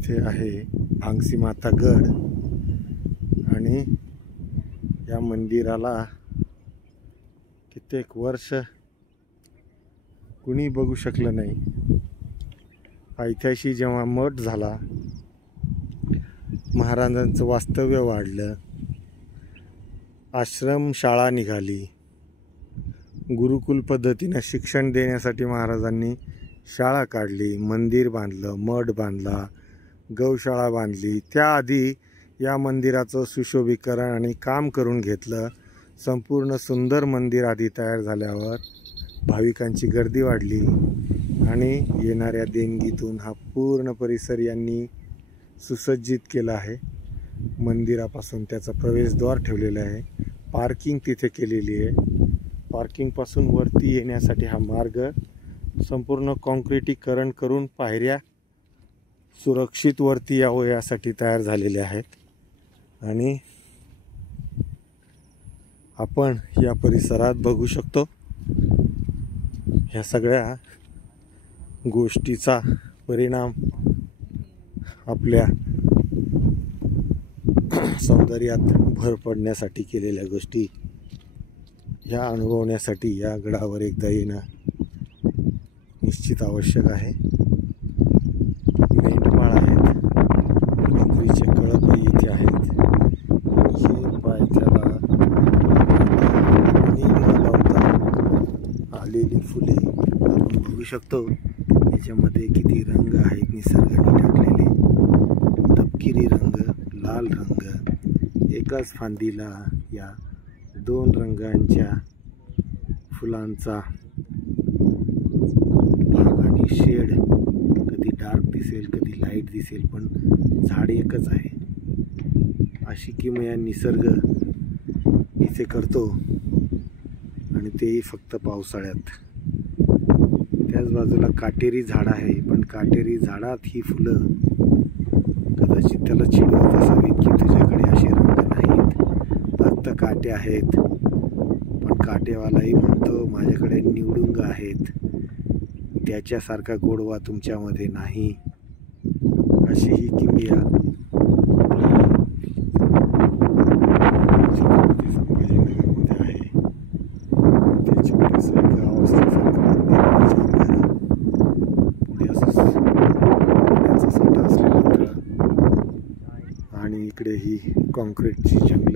इथे आहे भांगसी माता गड आणि या मंदिराला कित्येक वर्ष कुणी बघू शकलं नाही। पायथ्याशी जेव्हा मठ झाला, महाराजांचं वास्तव्य वाढलं, आश्रम शाळा निघाली, गुरुकुल पद्धतीने शिक्षण देण्यासाठी महाराजांनी शाळा काढली, मंदिर बांधलं, मठ बांधला, गौशाळा बांधली। त्याआधी या मंदिराचं सुशोभीकरण आणि काम करून घेतलं। संपूर्ण सुंदर मंदिर आधी तयार झाल्यावर भाविकांची गर्दी वाढली आणि येणाऱ्या देणगीतून हा पूर्ण परिसर यांनी सुसज्जित केला आहे। मंदिरापासून त्याचा प्रवेशद्वार ठेवलेला आहे, पार्किंग तिथे केलेली आहे। पार्किंगपासून वरती येण्यासाठी हा मार्ग संपूर्ण कॉन्क्रिटीकरण करून पायऱ्या सुरक्षित वरती यावं यासाठी तयार झालेले आहेत। आणि आपण या परिसरात बघू शकतो ह्या सगळ्या गोष्टीचा परिणाम आपल्या सौंदर्यात भर पडण्यासाठी केलेल्या गोष्टी ह्या अनुभवण्यासाठी या गडावर एकदा येणं निश्चित आवश्यक आहे। मेंढपाळ आहेत, डोंगरीचे कळपही इथे आहेत। हे पायथ्याला न लावता आलेली फुले आपण बघू शकतो। याच्यामध्ये किती रंग आहेत निसर्गाने टाकलेले, तपकिरी रंग, लाल रंग। एकाच फांदीला या दोन रंगांच्या फुलांचा भाग आणि शेड, कधी डार्क दिसेल कधी लाईट दिसेल, पण झाड एकच आहे। अशी किमया निसर्ग इथे करतो आणि तेही फक्त पावसाळ्यात। त्याच बाजूला काटेरी झाड आहे, पण काटेरी झाडात ही फुलं कदाचित त्याला चिडवत असावीत की तुझ्याकडे असे रंग नाहीत, फक्त काटे आहेत। पण काटेवालाही म्हणतो माझ्याकडे निवडुंग आहेत, त्याच्यासारखा गोडवा तुमच्यामध्ये नाही। अशी ही किमया संभाजीनगरमध्ये आहे। ते छोटंसं गाव असल्यासारखं मंदिर, पुढे असं पाण्याचा साठा असलेलं तळ आणि इकडे ही कॉन्क्रीटची जंगल।